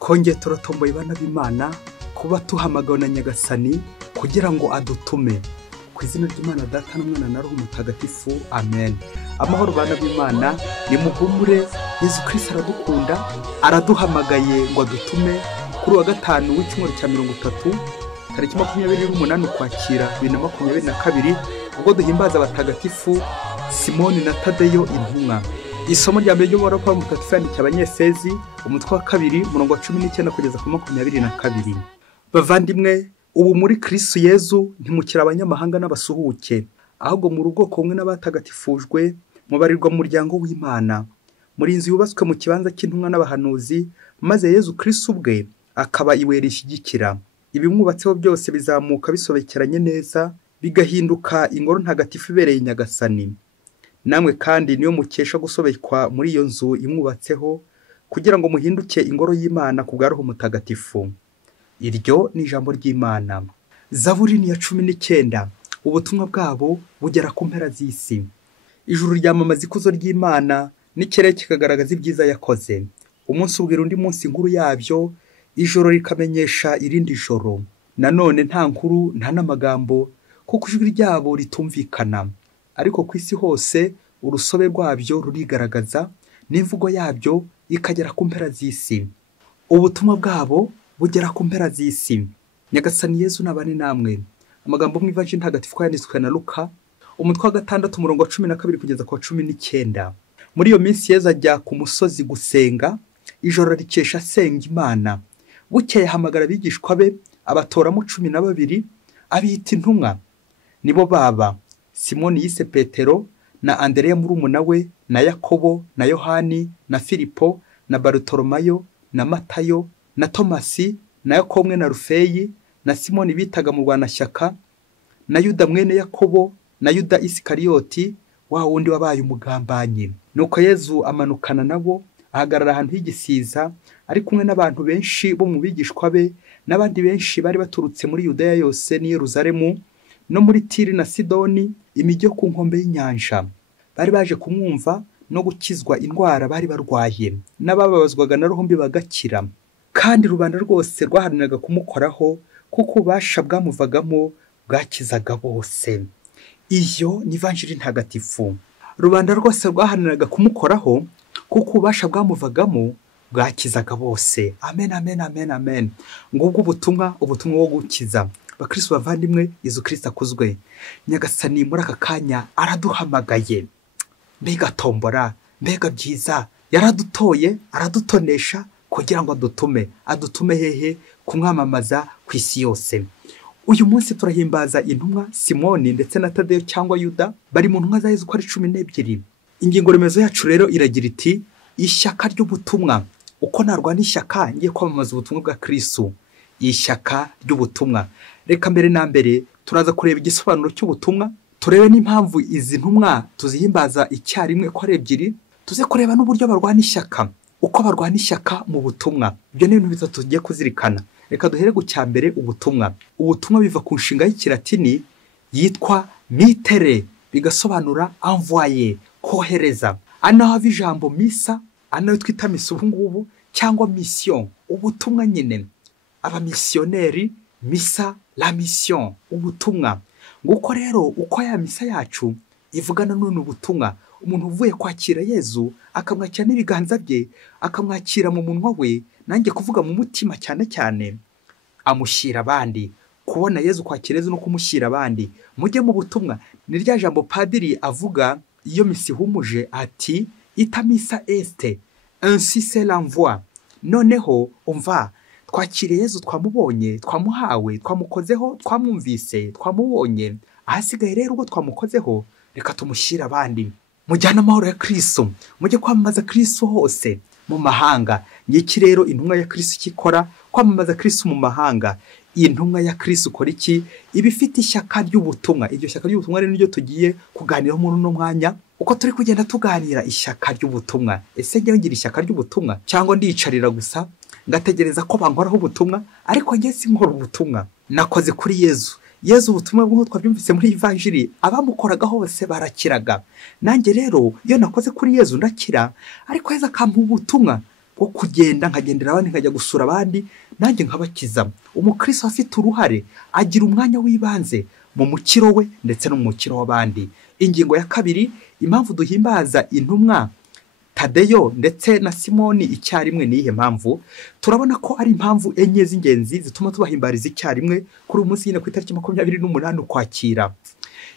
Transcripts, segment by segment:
twongeye turatomboye bana b'Imana kuba tuhamagawe na Nyagasani kugira ngo adutume ku izina ry'Imana Data n'Umwana na Roho Mutagatifu. Amen. Amahoro bana b'Imana, ni muhumure, Yesu Kristo aradukunda, araduhamagaye ngo adutume kuri wa gatanu w'icyumweru cya 30 tariki 28 Ukwakira 2022 ubwo duhimbaza abatagatifu Simoni na Tadeyo intumwa. Isomo rya mbere ryo muri Pawulo mutagatifu yandikiye Abanyefezi umutwe wa 2 umurongo wa 19 kugeza ku 22. Bavandimwe, ubu muri Kristo Yezu ntimukira abanyamahanga n'abasuhuke, ahubwo mu rugo kumwe n'abatagatifujwe mubarirwa mu muryango w'Imana, muri inzu yubatswe mu kibanza cy'intumwa n'abahanuzi, maze Yezu Kristo ubwe akaba ibuye rishyigikira. Ibimwubatseho byose bizamuka bisobekeranye neza, bigahinduka ingoro ntagatifu ibereye Nyagasani. Namwe kandi niyo mukesha gusobekwa muri iyo nzu imwubatseho, kugira ngo muhinduke ingoro y'Imana ku bwa Roho Mutagatifu. Iryo ni ijambo ry'Imana. Zaburi ni ya 19. Ubutumwa bwabo bugera ku mpera z'isi. Ijuru ryamamaza ikuzo ry'Imana, n'ikirere kikagaragaza ibyiza yakoze. Umunsi ubwira undi munsi inkuru yabyo, ijoro rikamenyesha irindi joro. Nanone nta nkuru nta n'amagambo, kuko ijwi ryabo ritumvikana. Ariko ku isi hose urusobe rwabyo rurigaragaza, n'imvugo yabyo ikagera ku mpera z'isi. Ubutumwa bwabo bugera ku mpera z'isi. Nyagasani Yezu nabane namwe. Amagambo mu Ivanjili ntagatifu yanditswe na Luka umutwe wa 6 umurongo wa 12 kugeza ku 19. Muri iyo minsi Yezu ajya ku musozi gusenga, ijoro rikesha asenga Imana. Bukeye ahamagara abigishwa be, abatoramo 12, abita intumwa. Nibo baba Simoni yise Petero, na Andereya murumuna we, na Yakobo, na Yohani, na Filipo, na Barutolomayo, na Matayo, na Tomasi, na Yakobo na Rufeyi, na Simoni bitaga mu Ishyaka, na Yuda mwene Yakobo, na Yuda Isikariyoti, wa wundi wabaye umugambanyi. Nuko Yezu amanukana nabo, ahagarara ahantu h'igisiza, ari kumwe n'abantu benshi bo mu bigishwa be, n'abandi benshi bari baturutse muri Yudaya yose ni Yerusalemu, no muri Tiri na Sidoni, imijyi yo ku nkombe y'inyanja. Bari baje kumwumva no gukizwa indwara bari barwaye, n'abababazwaga na roho mbi bagakira. Kandi rubanda rwose rwaharaniraga kumukoraho, kuko ububasha bwamuvagamo bwakizaga bose. Iyo ni Ivanjili ntagatifu. Rubanda rwose rwaharaniraga kumukoraho, kuko ububasha bwamuvagamo bwakizaga bose. Amen, amen, amen, amen. Ngubwo ubutumwa wo gukiza. Bakristo bavandimwe, Yezu Kristo akuzwe. Nyagasani muri aka kanya araduhamagaye. Mbega tombora, mbega byiza, yaradutoye, aradutonesha kugira ngo adutume hehe? Kumwamamaza ku isi yose. Uyu munsi turahimbaza intumwa Simoni ndetse na Tadeyo cyangwa Yuda, bari mu ntumwa za Yezu ko ari 12. Ingingo remezo yacu rero iragira iti ishyaka ry'ubutumwa. Uko narwana ishyaka ngiye kwamamaza ubutumwa bwa Kristo. Ishyaka ry'ubutumwa. Reka mbere na mbere turaza kureba igisobanuro cy'ubutumwa, turebe n'impamvu izi ntumwa tuzihimbaza icyarimwe ko ari 2, tuze kureba n'uburyo barwana ishyaka, uko barwana ishyaka mu butumwa. Ibyo ni ibintu bitatu tugiye kuzirikana. Reka duhere ku cyambere, ubutumwa. Ubutumwa biva ku nshinga y'ikilatini yitwa mitere, bigasobanura envoyer, kohereza. Ana hava ijambo misa, ana twita misa ubu ngubu, cyangwa mission, ubutumwa nyine. Aba missionnaire, misa, la mission, ubutumwa. Nguko rero uko ya misa yacu ivugana none ubutumwa. Umuntu uvuye kwakira Yezu akamwakira n'ibiganza bye, akamwakira mu munwa we, nanjye kuvuga mu mutima cyane cyane, amushyira abandi. Kubona Yezu kwakira Yezu no kumushyira abandi. Mujye mu butumwa. Ni rya jambo padiri avuga iyo misi humuje ati ita misa este, ainsi c'est l'envoi. Noneho umva, twakire Yezu, twamubonye, twamuhawe, twamukozeho, twamwumvise, twamubonye. Ahasigaye rero ubwo twamukozeho, reka tumushyira abandi. Mujyana amahoro ya Kristo, mujye kwamamaza Kristo hose mu mahanga. Nyiki rero intumwa ya Kristo ikikora, kwamamaza Kristo mu mahanga. Intumwa ya Kristo ukora iki? Ibifite ishyaka ry'ubutumwa. Iryo shyaka ry'ubutumwa rero niryo tugiye kuganiraho muri uno mwanya, uko turi kugenda tuganira ishyaka ry'ubutumwa. Ese njye ngira ishyaka ry'ubutumwa cyangwa ndicarira gusa ngategereza ko bankoraho ubutumwa, ariko njye sinkora ubutumwa? Nakoze kuri Yezu ubutumwa bwo twabyumvise muri Ivanjili, abamukoraga hose barakiraga. Nanjye rero iyo nakoze kuri Yezu ndakira, ariko Yezu akampa ubutumwa bwo kugenda nkagendera abandi nkajya gusura abandi nanjye nkabakiza. Umukristo afite uruhare agira umwanya w'ibanze mu mukiro we ndetse no mu mukiro w'abandi. Ingingo ya kabiri, impamvu duhimbaza intumwa Tadeyo ndetse na Simoni icyarimwe ni iyihe mpamvu? Turabona ko ari impamvu enye z'ingenzi zituma tubahimbariza icyarimwe kuri uyu munsi nyine ku itariki 28 Ukwakira.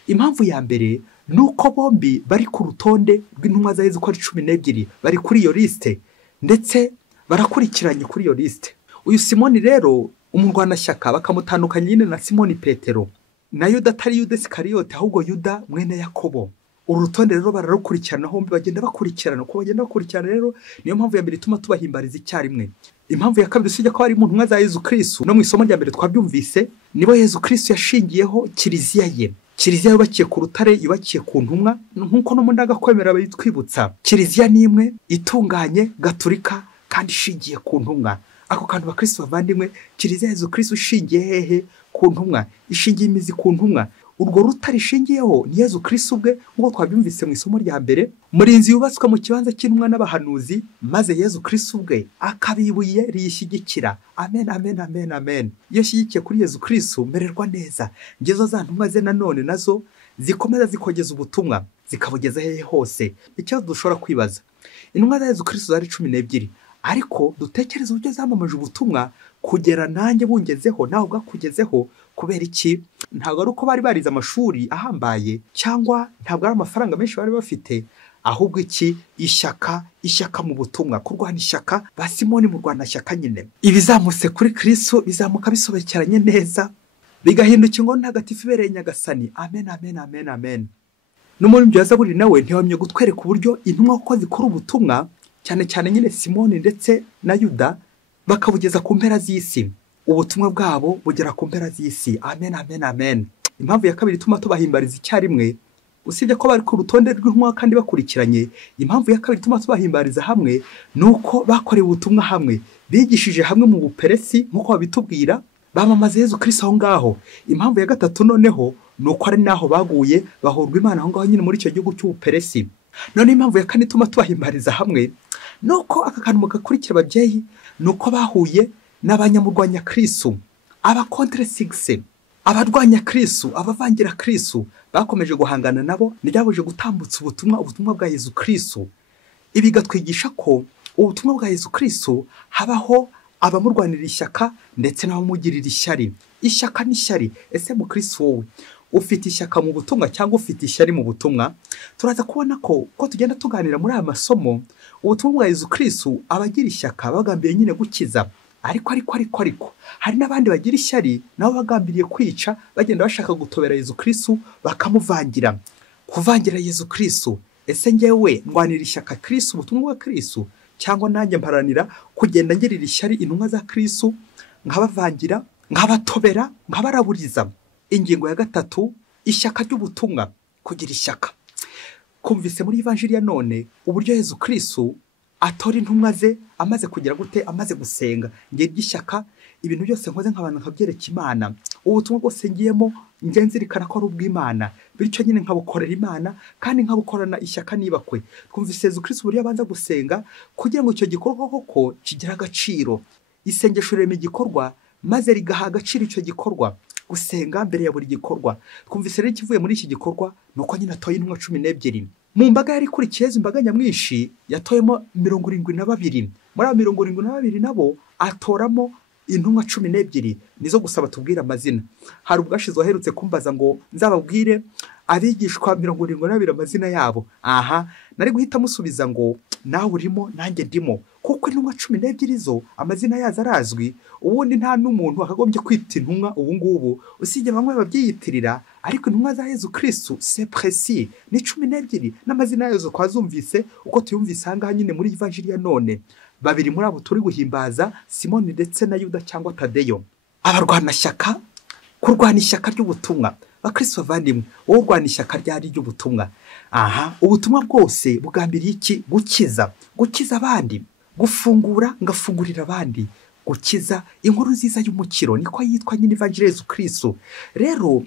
Impamvu ya mbere nuko bombi bari ku rutonde rw'intumwa za Yezu ko ari 12, bari kuri iyo liste ndetse barakurikiranye kuri iyo liste. Uyu Simoni rero umurwanashyaka bakamutandukanya nyine na Simoni Petero na Yuda, atari Yuda Isikariyote ahubwo Yuda mwene Yakobo. Urutonde rero bararukurikirana, hombi bagenda bakurikirana. Ko bagenda bakurikirana rero niyo mpamvu ya mbere ituma tubahimbariza icyarimwe. Impamvu ya kabiri usibye ko ari mu ntumwa za Yezu Kristo, no mu isomo rya mbere twabyumvise, nibo Yezu Kristo yashingiyeho Kiliziya ye. Kiliziya yubakiye ku rutare, yubakiye ku ntumwa, nkuko no mu ndagakwemera bayitwibutsa. Kiliziya ni imwe, itunganye, gaturika kandi ishingiye ku ntumwa. Ako kantu bakristo bavandimwe, Kiliziya Yezu Kristo ishingiye hehe? Ku ntumwa. Ishingiye imizi ku ntumwa. Urwo rutare ishingiyeho ni Yezu Kristo ubwe, nk'uko twabyumvise mu isomo rya mbere. Murinzi yubatswe mu kibanza cy'intumwa n'abahanuzi, maze Yezu Kristo ubwe akabibuye riyishyigikira. Amen, amen, amen, amen. Iyo shyigikiye kuri Yezu Kristo mererwa neza. Ngezo za ntumwa ze nanone nazo zikomeza zikogeza ubutumwa, zikabugeza hehe hose. Icyo dushobora kwibaza, intumwa za Yezu Kristo zari 12, ariko dutekereza uburyo zamamaje ubutumwa kugera nanjye bungezeho, nawe bwakugezeho. Kubera iki? Ntabwo ari uko bari barize amashuri ahambaye, cyangwa ntabwo ari amafaranga menshi bari bafite, ahubwo iki? Ishyaka mu butumwa. Kurwana ishyaka ba Simoni mu rwanashyaka nyine. Ibizamutse kuri Kristo bizamuka bisobekeranye neza, bigahinduka ingo ntagatifu ibereye Nyagasani. Amen, amen, amen, amen. N'umuririmbyi wa Zaburi nawe ntiyamye gutwereka uburyo intumwa uko zikora ubutumwa, cyane cyane nyine Simoni ndetse na Yuda, bakabugeza ku mpera z'isi. Ubutumwa bwabo bugera ku mpera z'isi. Amen, amen, amen. Impamvu ya kabiri ituma tubahimbariza icyarimwe, usibye ko bari ku rutonde rw'intumwa kandi bakurikiranye, impamvu ya kabiri ituma tubahimbariza hamwe nuko bakorewe ubutumwa hamwe, bigishije hamwe mu buperesi nk'uko babitubwira, bamamaza Yezu Kristo aho ngaho. Impamvu ya gatatu noneho nuko ari naho baguye bahorwa Imana aho ngaho nyine muri icyo gihugu cy'ubuperesi. None impamvu ya kane ituma tubahimbariza hamwe nuko aka kantu mugakurikira ababyeyi, nuko bahuye n'abanyamurwanya Kristo, abakontre sigise, abarwanya Kristo, abavangira Kristo, bakomeje guhangana nabo, ntibyabuje gutambutsa ubutumwa bwa Yezu Kristo. Ibi gatwigisha ko ubutumwa bwa Yezu Kristo habaho abamurwanira ishyaka ndetse n'abamugirira ishyari. Ishyaka n'ishyari. Ese mu Kristo wowe ufite ishyaka mu butumwa cyangwa ufite ishyari mu butumwa? Turaza kubona ko tugenda tuganira muri aya masomo, ubutumwa bwa Yezu Kristo abagira ishyaka bagambiye nyine gukiza. Ariko hari n'abandi bagira ishyari, nabo bagambiriye kwica, bagenda bashaka gutobera Yezu Kristo bakamuvangira. Kuvangira Yezu Kristo. Ese ngewe ndwanira ishyaka Kristo, ubutumwa bwa Kristo, cyangwa nanjye mparanira kugenda ngirira ishyari intumwa za Kristo, nkabavangira, nkabatobera, nkabaraburiza? Ingingo ya gatatu, ishyaka ry'ubutumwa. Kugira ishyaka. Kumvise muri Evanjili ya none uburyo Yezu Kristo atora intumwa ze amaze kugira gute, amaze gusenga. Ngiye ry'ishyaka, ibintu byose nkoze nk'abantu nkabyereka Imana. Ubutumwa bwose ngiyemo ngenzirikana ko ari ubw'Imana, bityo nyine nkabukorera Imana kandi nkabukorana ishyaka nibakwe. Twumvise Yezu Kristo uburyo abanza gusenga kugira ngo icyo gikorwa koko kigira agaciro. Isengesho rirema igikorwa maze rigaha agaciro icyo gikorwa. Gusenga mbere ya buri gikorwa. Twumvise rero ikivuye muri iki gikorwa nuko nyine atoye intumwa 12. Mu mbaga yari ikurikiye imbaga nyamwinshi yatoyemo 72. Muri abo 72 nabo atoramo intumwa 12. Nizo gusaba tubwira amazina. Hari ubwashize waherutse kumbaza ngo nzababwire abigishwa 72 amazina yabo. Aha, nari guhita musubiza ngo nawe urimo nanjye ndimo, kuko intumwa 12 zo amazina yazo arazwi. Ubundi nta n'umuntu akagombye kwita intumwa ubu ngubu, usibye bamwe babyiyitirira, ariko intumwa za Yezu Kristo c'est précis, ni 12 n'amazina yazo twazumvise uko tuyumvise aha ngaha nyine muri Evanjili ya none. Babiri muri abo turi guhimbaza, Simoni ndetse na Yuda cyangwa Tadeyo. Abarwanashyaka, kurwana ishyaka ry'ubutumwa. Bakristo bavandimwe, wowe urwana ishyaka ryari ry'ubutumwa. Aha, ubutumwa bwose bugambiriye iki? Gukiza abandi, gufungura ngafungurira abandi, gukiza inkuru nziza y'umukiro, niko yitwa nyine Evanjili Yezu Kristo. Rero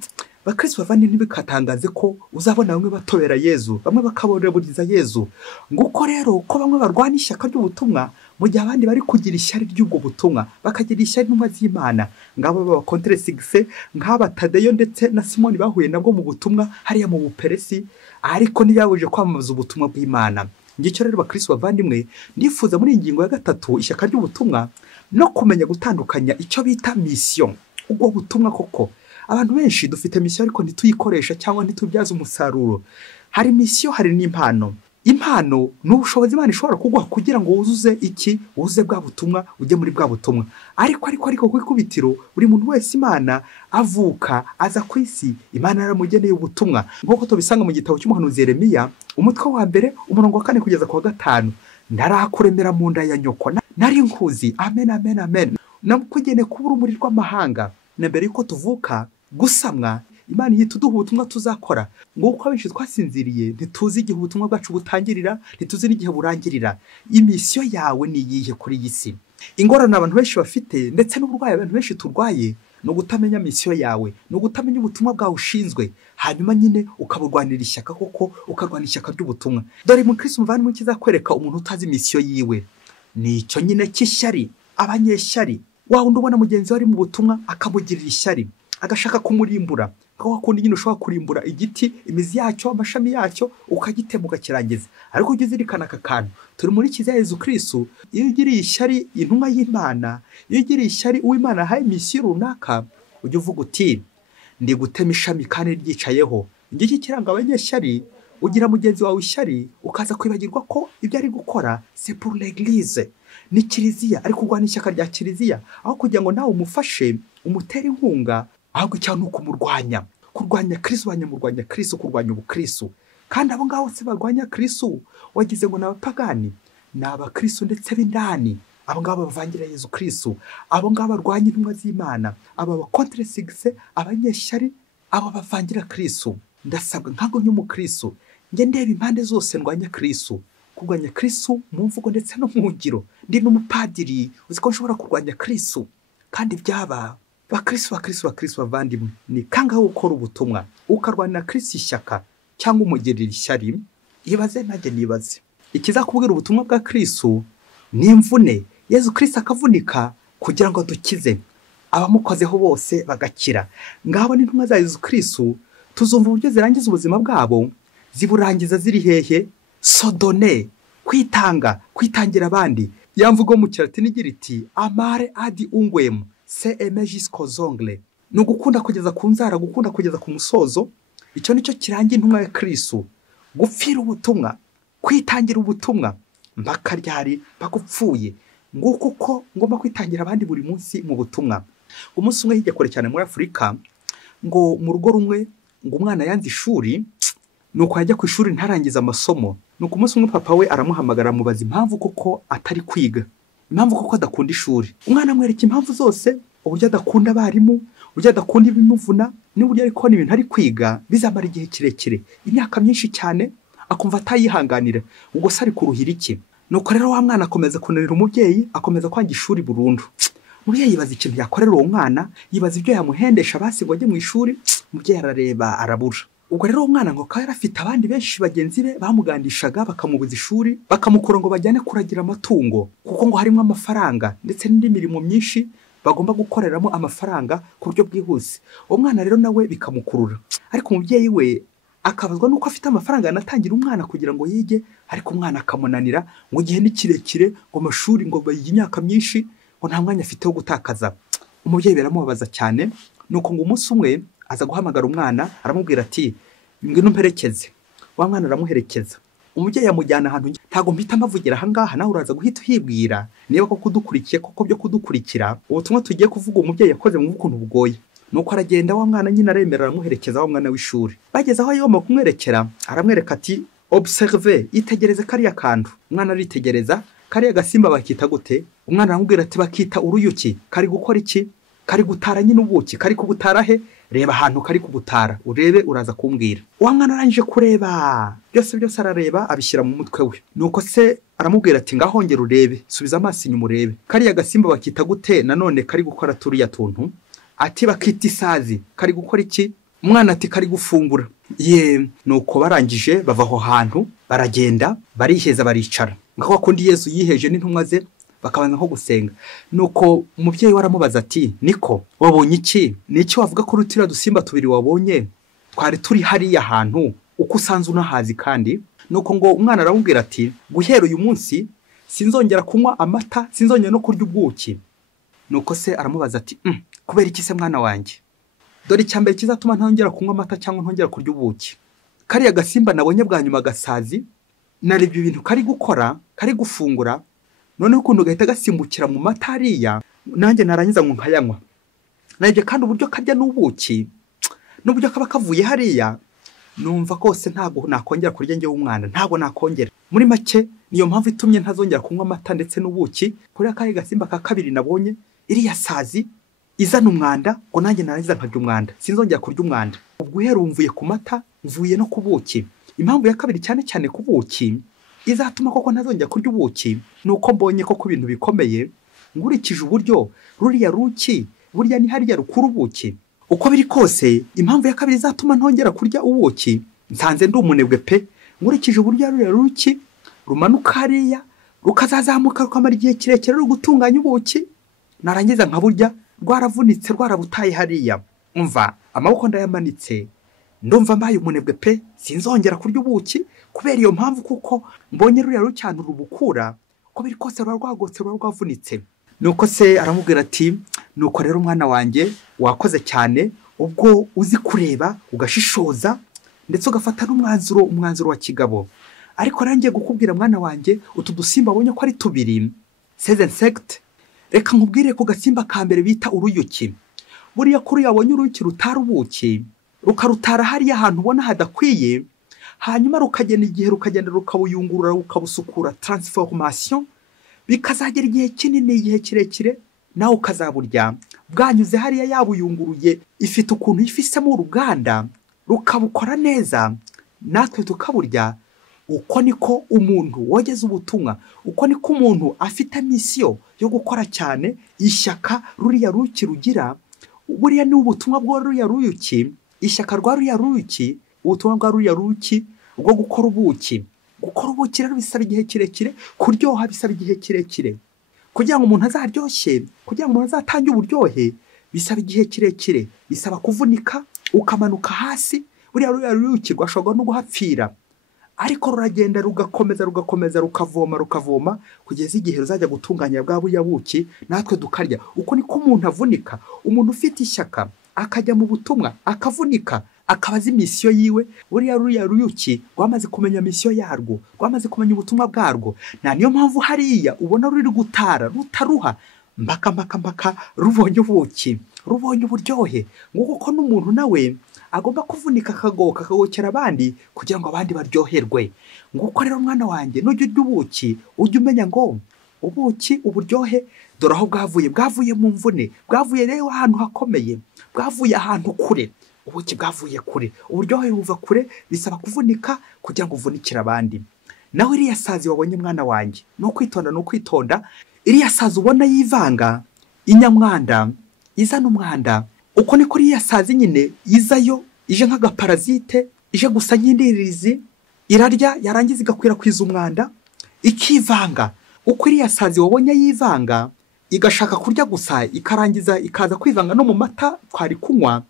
bakristo bavandi ntibikatangaze ko uzabona bamwe batobera Yezu, bamwe bakaboraburiza Yezu. Nguko rero ko bamwe barwana ishyaka ry'ubutumwa mu gihe abandi bari kugira ishyari ry'ubwo butumwa, bakagira ishyari intumwa z'Imana. Ngabo baba contre succès, nk'aba Tadeyo ndetse na Simoni bahuye nabwo mu butumwa hariya mu Buperesi, ariko ntiyabuje kwamamaza ubutumwa bw'Imana. Ngicyo rero bakristo bavandimwe, ndifuza muri ingingo ya 3 ishyaka ry'ubutumwa no kumenya gutandukanya icyo bita mission. Ubwo butumwa koko abantu benshi dufite mission ariko ntituyikoresha cyangwa ntitubyaza umusaruro. Hari mission, hari n'impano. Impano n'ubushobozi Imana ishobora kuguha kugira ngo wuzuze iki, wuzuze bwa butumwa, ujye muri bwa butumwa. Ariko kwikubitiro buri muntu wese Imana avuka aza ku isi, Imana yaramugeneye ubutumwa. Nk'uko tubisanga mu gitabo cy'umuhanuzi Yeremiya umutwe wa 1 umurongo wa 4 kugeza ku wa 5. Ndarakuremera mu nda ya nyoko nari nkuzi. Amen amen amen. Namukugene kubura umuri rw'amahanga. Na mbere yuko tuvuka gusamwa, Imana yituduha ubutumwa tuzakora. Nguko abenshi twasinziriye, ntituzi igihe ubutumwa bwacu butangirira, ntituzi n'igihe burangirira. Imisyo yawe ni iyihe kuri iyi si? Ingorane abantu benshi bafite ndetse n'uburwayi abantu benshi turwaye no gutamenya misyo yawe, no gutamenya ubutumwa bwawe ushinzwe. Hanyuma nyine ukaburwanira ishyaka koko, ukarwana ishyaka ry'ubutumwa. Dore mu Kristo muvandimwe kizakwereka umuntu utazi misyo yiwe. Nicyo nyine cy'ishyari, abanyeshyari. Wa wundi ubona mugenzi wari mu butumwa akamugirira ishyari, agashaka kumurimbura. Ko wakundi nyine ushobora kurimbura igiti, imizi yacyo, amashami yacyo, ukagitemuka kirangiza. Ariko ujye uzirikana aka kantu, turi muri Kiliziya Yezu Kristo. Iyo ugiriye ishyari intumwa y'Imana, iyo ugiriye ishyari uw'Imana haye misiyo runaka, ujye uvuga uti ndi gutema ishami kandi ryicayeho. Ngiki kiranga abanyeshyari, ugira mugenzi wawe ishyari, ukaza kwibagirwa ko ibyo ari gukora c'est pour l'église, ni Kiliziya, ari kurwana ishyaka rya Kiliziya. Aho kugira ngo nawe umufashe, umutere inkunga, ahubwo cyane ukumurwanya. Kurwanya Kristo, banyamurwanya Kristo, kurwanya ubukristo. Kandi abo ngabo se barwanya Kristo wagize ngo n'abapagani, n'abakristo ndetse b'indani. Abo ngabo bavangira Yezu Kristo, abo ngabo barwanya intumwa z'Imana, aba contre succès, abanyeshyari, abo bavangira Kristo. Ndasabwa nkago ny'umukristo nge ndeba impande zose ndwanya Kristo. Kurwanya Kristo mu mvugo ndetse no mu ngiro. Ndi n'umupadiri uziko nshobora kurwanya Kristo. Kandi byaba bakristo bavandimwe, ni kangaho ukora ubutumwa ukarwanira Kristo ishyaka cyangwa umugirira ishyari. Ibaze najye nibaze, ikizakubwira ubutumwa bwa Kristo ni imvune. Yezu Kristo akavunika kugira ngo dukize, abamukozeho bose bagakira. Ngabo ni intumwa za Yezu Kristo, tuzumva uburyo zirangiza ubuzima bwabo. Ziburangiza ziri hehe? Sodone, kwitangira abandi. Yamvugo mu Kilatini igira iti amare adi ungwem se emegis kozongle, no gukunda kugeza ku nzara, gukunda kugeza ku musozo. Icyo nicyo kiranga intumwa ya Kristo, gupfira ubutumwa, kwitangira ubutumwa mpaka ryari bagupfuye. Nguko ko ngomba kwitangira abandi buri munsi mu butumwa. Umunsi umwe hijya kure cyane muri Afurika, ngo mu rugo rumwe ngo umwana yanze ishuri, nuko yajya ku ishuri ntarangiza amasomo. Nuko umunsi umwe papa we aramuhamagara mubaza impamvu koko atari kwiga, impamvu koko adakunda ishuri. Umwana amwereka impamvu zose, uburyo adakunda abarimu, uburyo adakunda ibimuvuna, n'uburyo ariko ibintu ari kwiga bizamara igihe kirekire, imyaka myinshi cyane, akumva atayihanganira. Ubwo se ari kuruhira iki? Nuko rero wa mwana akomeza kunanira umubyeyi, akomeza kwanga ishuri burundu. Umubyeyi yibaza ikintu yakorera uwo mwana, yibaza ibyo yamuhendesha basi ngo ajye mu ishuri. Umubyeyi arareba arabura. Ubwo rero umwana ngo kaba yarafite abandi benshi bagenzi be bamugandishaga, bakamubuza ishuri, bakamukura ngo bajyane kuragira amatungo, kuko ngo harimo amafaranga ndetse n'indi mirimo myinshi bagomba gukoreramo amafaranga ku buryo bwihuse. Uwo mwana rero nawe bikamukurura, ariko umubyeyi we akabazwa nuko afite amafaranga yanatangira umwana kugira ngo yige, ariko umwana akamunanira ngo igihe ni kirekire, ngo amashuri ngo bayiye imyaka myinshi, ngo nta mwanya afite wo gutakaza. Umubyeyi biramubabaza cyane. Nuko ngo umunsi umwe aza guhamagara umwana, aramubwira ati ngwino mperekeze. Wa mwana aramuherekeza. Umubyeyi yamujyana ahantu, ntago mpita amavugira aha ngaha, nawe uraza guhita uhibwira niba koko kudukurikiye, koko byo kudukurikira ubutumwa tugiye kuvuga umubyeyi yakoze mu bukuntu bugoye. Nuko aragenda, wa mwana nyine aremera, aramuherekeza wa mwana w'ishuri. Bageze aho yoma kumwerekera, aramwereka ati observe, itegereze kariya kantu. Umwana aritegereza, kariya gasimba bakita gute? Umwana aramubwira ati bakita uruyuki. Kari gukora iki? Kari gutara nyine ubuki. Kari kubutara he? Reba ahantu kari kubutara, urebe uraza kumbwira. Wa mwana arangije kureba, byose arareba, abishyira mu mutwe we. Nuko se aramubwira ati ngaho ngera urebe, subiza amaso inyuma urebe. Kariya gasimba bakita gute nanone kari gukora turiya tuntu? Ati bakita isazi. Kari gukora iki? umwana ati kari gufungura. Nuko barangije bava aho hantu baragenda bariheza baricara ngaho kundi Yesu yiheje n'intumwa ze bakabanza nko gusenga. Nuko umubyeyi waramubaza ati niko wabonye iki? Niki wavuga ko rutira dusimba tubiri wabonye twari turi hariya hantu uko usanzwe unahazi kandi? Nuko ngo umwana aramubwira ati guhera uyu munsi sinzongera kunywa amata, sinzongera no kurya ubwuki. Nuko se aramubaza ati kubera iki se mwana wanjye? Dore icyambere kizatuma ntongera kunywa amata cyangwa ntongera kurya ubuki, kariya gasimba nabonye bwa nyuma gasazi, narebye ibintu kari gukora, kari gufungura, noneho ukuntu gahita gasimbukira mu mata hariya, nanjye narangiza ngo nkayanywa. Narebye kandi uburyo karya n'ubuki n'uburyo kaba kavuye hariya, numva kose ntabwo nakongera kurya njye w'umwana, ntabwo nakongera. Muri make niyo mpamvu itumye ntazongera kunywa amata ndetse n'ubuki, kuri akahe gasimba ka kabiri nabonye, iriya sazi izana umwanda ngo nanjye narangiza nkarya umwanda, sinzongera kurya umwanda. Ubwo uhera mvuye ku mata, mvuye no ku buki. Impamvu ya kabiri cyane cyane ku buki izatuma koko ntazongera kurya ubuki, nuko mbonye ko ku bintu bikomeye ngurikije uburyo ruriya ruki burya ni hariya rukuru ubuki. Uko biri kose impamvu ya kabiri izatuma ntongera kurya ubuki, nsanze ndi umunebwe pe. Ngurikije uburyo ruriya ruki rumanuka hariya rukazazamuka rukamara igihe kirekire ruri gutunganya ubuki, narangiza nkaburya rwaravunitse rwarabutaye hariya. Umva amaboko ndayamanitse, ndumva mbaye umunebwe pe, sinzongera kurya ubuki kubera iyo mpamvu, kuko mbonye ruriya rucyana rubukura uko biri kose rwagotse rwavunitse. Nuko se aramubwira ati nuko rero umwana wanjye wakoze cyane, ubwo uzi kureba ugashishoza ndetse ugafata n'umwanzuro wa kigabo. Ariko rangiye gukubwira mwana wanjye utu dusimba abonye ko ari tubiri, ces insectes, reka nkubwire ku gasimba ka mbere bita uruyuki. Buriya kuri yabonye uruyuki rutara ubuki, rukarutara hariya ahantu ubona hadakwiye, hanyuma rukagenda igihe rukagenda rukabuyungurura rukabusukura, transformation, bikazagera igihe kinini, igihe kirekire nawe ukazaburya bwanyuze hariya yabuyunguruye, ifite ukuntu ifisemo uruganda rukabukora neza, natwe tukaburya. Uko niko umuntu wogeze ubutumwa, uko niko umuntu afite misiyo yo gukora cyane. Ishyaka ruriya ruki rugira, buriya ni ubutumwa bwa ruriya ruyuki, ishyaka rwa ruriya ruyuki, ubutumwa bwa ruriya ruki bwo gukora ubuki. Gukora ubuki rero bisaba igihe kirekire, kuryoha bisaba igihe kirekire, kugira ngo umuntu azaryoshye, kugira ngo umuntu azatange uburyohe bisaba igihe kirekire, bisaba kuvunika ukamanuka hasi. Buriya ruriya ruyuki rwashobora no guhapfira, ariko ruragenda rugakomeza rukavoma kugeza igihe ruzajya gutunganya bwa buriya buki natwe dukarya. Uko niko umuntu avunika, umuntu ufite ishyaka akajya mu butumwa akavunika, akabaza misiyo yiwe. Ruriya ruyuki rwamaze kumenya misiyo yarwo, rwamaze kumenya ubutumwa bwarwo, na niyo mpamvu hariya ubona ruri gutara rutaruha mbaka rubonye ubuki, rubonye uburyohe. Nguko ko n'umuntu nawe agomba kuvunika akagokera abandi kugira ngo abandi baryoherwe. Nguko rero mwana wanjye nujya urya ubuki ujye umenya ngo ubuki uburyohe dore aho bwavuye mu mvune, bwavuye rero ahantu hakomeye, bwavuye ahantu kure. Ubuki bwavuye kure, uburyohe buva kure, bisaba kuvunika kugira ngo uvunikire abandi. Nawe iriya sazi wabonye mwana wanjye no kwitonda, iriya sazi ubona yivanga inyamwanda, izana umwanda. Uko niko iriya sazi nyine izayo ije nk'agaparazite, ije gusa nk'indirizi, irarya yarangiza igakwirakwiza umwanda ikivanga. Uko iriya sazi wabonye yivanga igashaka kurya gusa, ikarangiza ikaza kwivanga no mu mata twari kunywa,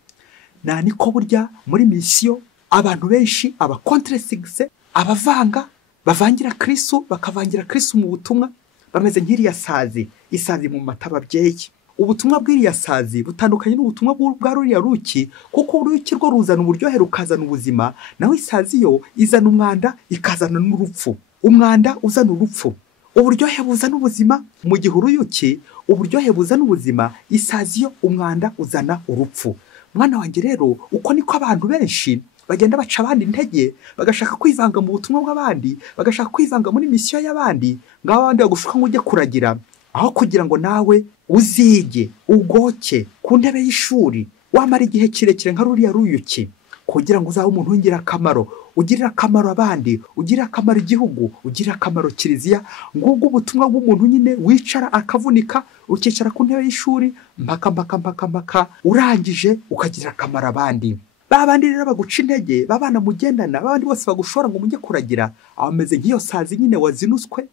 na niko burya muri misiyo abantu benshi aba contresigse, abavanga bavangira Kristo, bakavangira Kristo mu butumwa, bameze nk'iriya sazi, isazi mu mata babyeyi. Ubutumwa bw'iriya sazi butandukanye n'ubutumwa bwa ruriya ruki, kuko uruki rwo ruzana uburyohe rukazana ubuzima, naho isazi yo izana umwanda ikazana n'urupfu. Umwanda uzana urupfu, uburyohe buzana ubuzima. Mu gihe uruyuki uburyohe buzana ubuzima, isazi yo umwanda uzana urupfu. Mwana wanjye rero uko niko abantu benshi bagenda baca abandi intege, bagashaka kwivanga mu butumwa bw'abandi, bagashaka kwivanga muri misiyo y'abandi, ngaho abandi bagushuka ngo ujye kuragira, aho kugira ngo nawe uzige ugoke ku ntebe y'ishuri, wamara igihe kirekire nka ruriya ruyuki, kugira ngo uzabe umuntu w'ingirakamaro, ugirira akamaro abandi, ugirira akamaro igihugu, ugirira akamaro Kiliziya. Ngubwo ubutumwa bw'umuntu nyine wicara akavunika, ukicara ku ntebe y'ishuri mpaka urangije ukagirira akamaro abandi. babandi rero baguca intege, babana mugendana, babandi bose bagushora ngo mujye kuragira, abameze nk'iyo sazi nyine wazinuswe,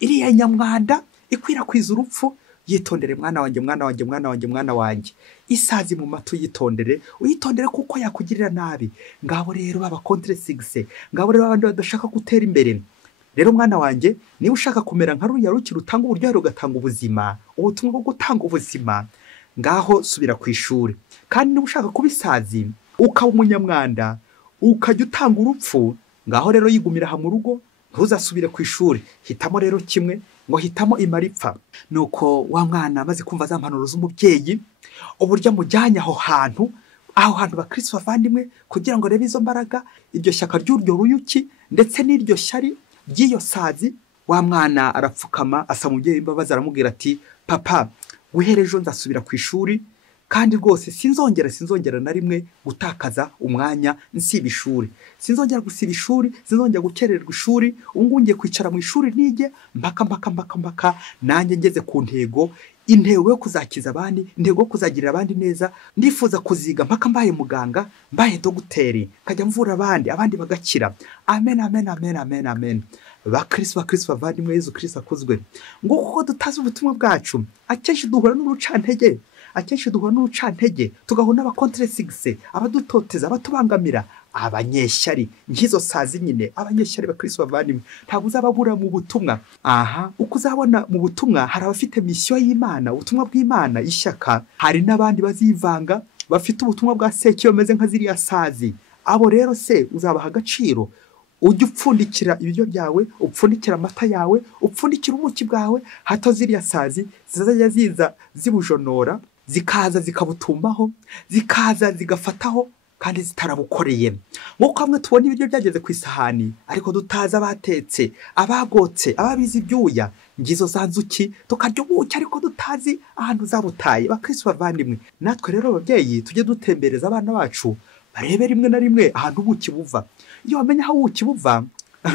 iriya nyamwanda ikwirakwiza urupfu. Yitondere mwana wanjye, mwana wanjye, mwana wanjye, mwana wanjye, isazi mu matu uyitondere kuko yakugirira nabi. Ngabo rero baba contre-sixe, ngabo rero abandi badashaka gutera imbere. Rero mwana wanjye, niba ushaka kumera nka ruriya ruki rutanga uburyohe ugatanga ubuzima, ubutumwa bwo gutanga ubuzima, ngaho subira ku ishuri. Kandi niba ushaka kuba isazi ukaba umunyamwanda ukajya utanga urupfu, ngaho rero yigumira aha mu rugo, ntuzasubire ku ishuri. Hitamo rero kimwe, ngo hitamo imaripfa. Nuko wa mwana amaze kumva za mpanuro z'umubyeyi, uburyo amujyanye aho hantu bakristo bavandimwe, kugira ngo rebe izo mbaraga, iryo shyaka ry'uryo ruyuki ndetse n'iryo shyari ry'iyo sazi. Wa mwana arapfukama asaba umubyeyi imbabazi, aramubwira ati papa, guhera ejo nzasubira ku ishuri, kandi rwose sinzongera na rimwe gutakaza umwanya nsiba ishuri, sinzongera gusiba ishuri, sinzongera gukererwa ishuri. Ubu ngiye kwicara mu ishuri nige mpaka nanjye ngeze ku intego yo kuzakiza abandi, intego yo kuzagirira abandi neza. Ndifuza kuziga mpaka mbaye muganga, mbaye dogiteri, kajya mvura abandi bagakira. Amen, amen, amen, amen, amen. Bakristo bavandimwe, Yesu Kristo akuzwe. Ngo kuko dutazi ubutumwa bwacu, akenshi duhura n'urucantege, tugahura n'abakontre-sixe, abadutoteza, abatubangamira, abanyeshyari, nk'izo sazi nyine. Abanyeshyari bakristo bavandimwe ntabwo uzababura mu butumwa. Uko uzabona mu butumwa, hari abafite misiyo y'Imana, ubutumwa bw'Imana, ishyaka. Hari n'abandi bazivanga bafite ubutumwa bwa sekiyo bameze nka ziriya sazi. Abo rero se uzabaha agaciro? Ujye upfundikira ibiryo byawe, upfundikira amata yawe, upfundikira ubuki bwawe, hato ziriya sazi zizajya ziza zibujonora, zikaza zikabutumbaho, zikaza zigafataho, kandi zitarabukoreye. Nk'uko hamwe tubona ibiryo byageze ku isahani, ariko dutaza abatetse, abagotse, ababizi ibyuya, ngizo za nzuki, tukarya ubuki ariko dutazi ahantu zabutaye. Bakristo bavandimwe, natwe rero ababyeyi tujye dutembereza abana bacu, barebe rimwe na rimwe ahantu ubuki buva. Iyo wamenya aho ubuki buva,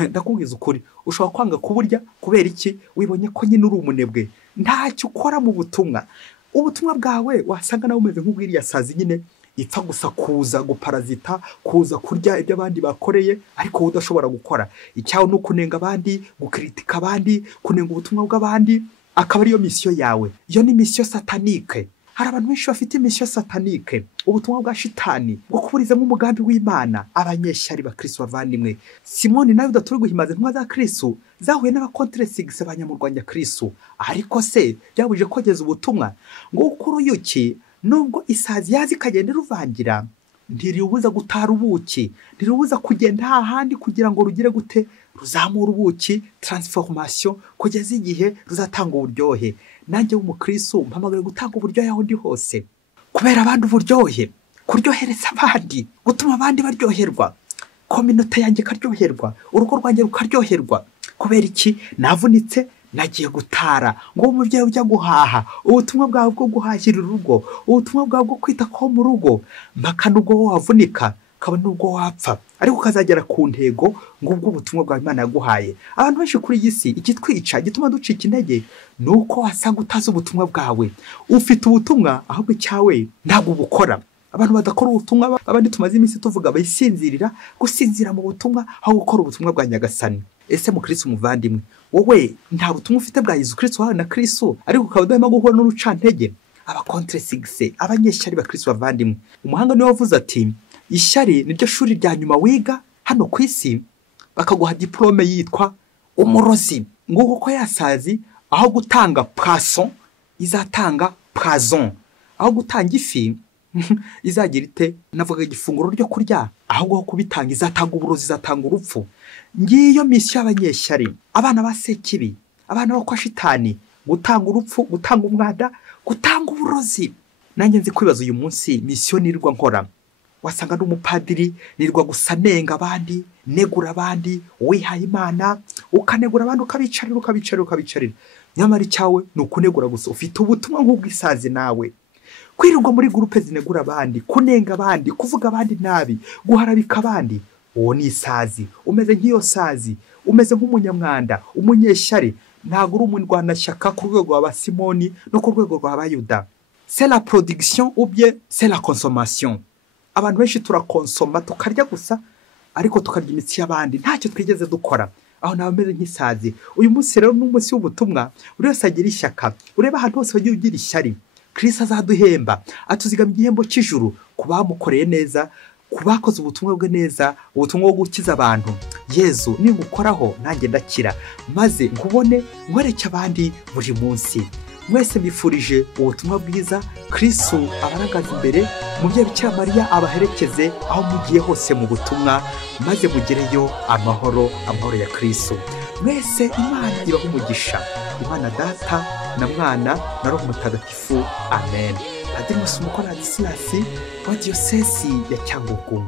ndakubwiza ukuri, ushobora kwanga kuburya. Kubera iki? Wibonye ko nyine uri umunebwe, ntacyo ukora mu butumwa. Ubutumwa bwawe wasanga nawe umeze nk'ubwiriya sazi nyine, ipfa gusa kuza guparazita, kuza kurya ibyo abandi bakoreye, ariko wowe udashobora gukora. Icyawe ni ukunenga abandi, gukritika abandi, kunenga ubutumwa bw'abandi, akaba ariyo misiyo yawe. Iyo ni misiyo satanike. Hari abantu benshi bafite misiyo satanike, ubutumwa bwa shitani bwo kuburizamo umugambi w'Imana. Abanyeshyari bakristo bavandimwe, Simoni na Yuda turi guhimaza intumwa za Kristo, zahuye n'abakontre-sixe banyamurwanya Kristo. Ariko se byabuje kogeza ubutumwa? Ngo uko uruyuki, nubwo isazi yazi ikagenda ruvangira, ntiribuza gutara ubuki, ntiribuza kugenda hahandi kugira ngo rugire gute, ruzamura ubuki, transformation, kugeza igihe ruzatanga uburyohe. Nanjye w'umukristo mpamagaye gutanga uburyohe aho ndi hose, kubera abandi uburyohe, kuryohereza abandi, gutuma abandi baryoherwa, kominote yanjye karyoherwa, urugo rwanjye rukaryoherwa. Kubera iki? Navunitse, nagiye gutara. Ngo umubyeyi ujya guhaha, ubutumwa bwawe bwo guhahira urugo, ubutumwa bwawe bwo kwita ko mu rugo, mpaka nubwo wavunika, kaba nubwo wapfa, ariko ukazagera ku ntego ngo ubwo ubutumwa bwa Imana yaguhaye. Abantu benshi kuri iyi si, igitwica gituma ducika intege, nuko wasanga utazi ubutumwa bwawe. Ufite ubutumwa, ahubwo icyawe ntabwo bukora. Abantu badakora ubutumwa, abandi tumaze iminsi tuvuga bayisinzirira, gusinzira mu butumwa aho gukora ubutumwa bwa Nyagasani. Ese mukristo umuvandimwe, wowe nta butumwa ufite bwa Yesu Kristo wawe na Kristo, ariko ukaba udahema guhura n'urucantege, abakontre-sixe, abanyeshyari bakristo bavandimwe. Umuhanga niwe wavuze ati, ishyari niryo shuri rya nyuma wiga hano ku isi, bakaguha diplome yitwa umurozi. Nguko ko yasazi aho gutanga poisson izatanga poison, aho gutanga ifi izagira ite, navuga igifunguro ryo kurya, ahubwo kubitanga izatanga uburozi, izatanga urupfu. Ngiyo misiyo y'abanyeshyari, abana ba sekibi, abana bo kwa shitani, gutanga urupfu, gutanga umwanda, gutanga uburozi. Nanjye nzi kwibaza uyu munsi misiyo nirirwa nkora. Wasanga n'umupadiri nirirwa gusa nenga abandi, negura abandi, wihaye Imana, ukanegura abandi, ukabicarira. Nyamara icyawe ni ukunegura gusa. Ufite ubutumwa nk'ubw'isazi nawe, kwirirwa muri groupe zinegura abandi, kunenga abandi, kuvuga abandi nabi, guharabika abandi. Uwo ni isazi, umeze nk'iyo sazi, umeze nk'umunyamwanda, umunyeshyari. Ntabwo uri umurwanashyaka ku rwego rwa Simoni no ku rwego rwa Yuda. C'est la production ou bien c'est la consommation. abantu benshi turakonsoma tukarya gusa ariko tukarya imitsi y'abandi ntacyo twigeze dukora. Aho nawe ameze nk'isazi. Uyu munsi rero n'umunsi w'ubutumwa buri wese agira ishyaka. Ureba ahantu hose wagiye ugira ishyari, Kristo azaduhemba, atuzigama igihembo cy'ijuru ku bamukoreye neza, ku bakoze ubutumwa bwe neza, ubutumwa bwo gukiza abantu. Yezu ningukoraho nanjye ndakira, maze nkubone nkwereke abandi buri munsi. Mwese mbifurije ubutumwa bwiza, Kristo abaragaza imbere, umubyeyi Bikira Mariya abaherekeze aho mugiye hose mu butumwa, maze mugereyo amahoro ya Kristo. Mwese Imana ibahe umugisha, Imana Data na Mwana na Roho Mutagatifu, amen. Padiri Musumukora Ladislas wa Diyosesi ya Cyangugu.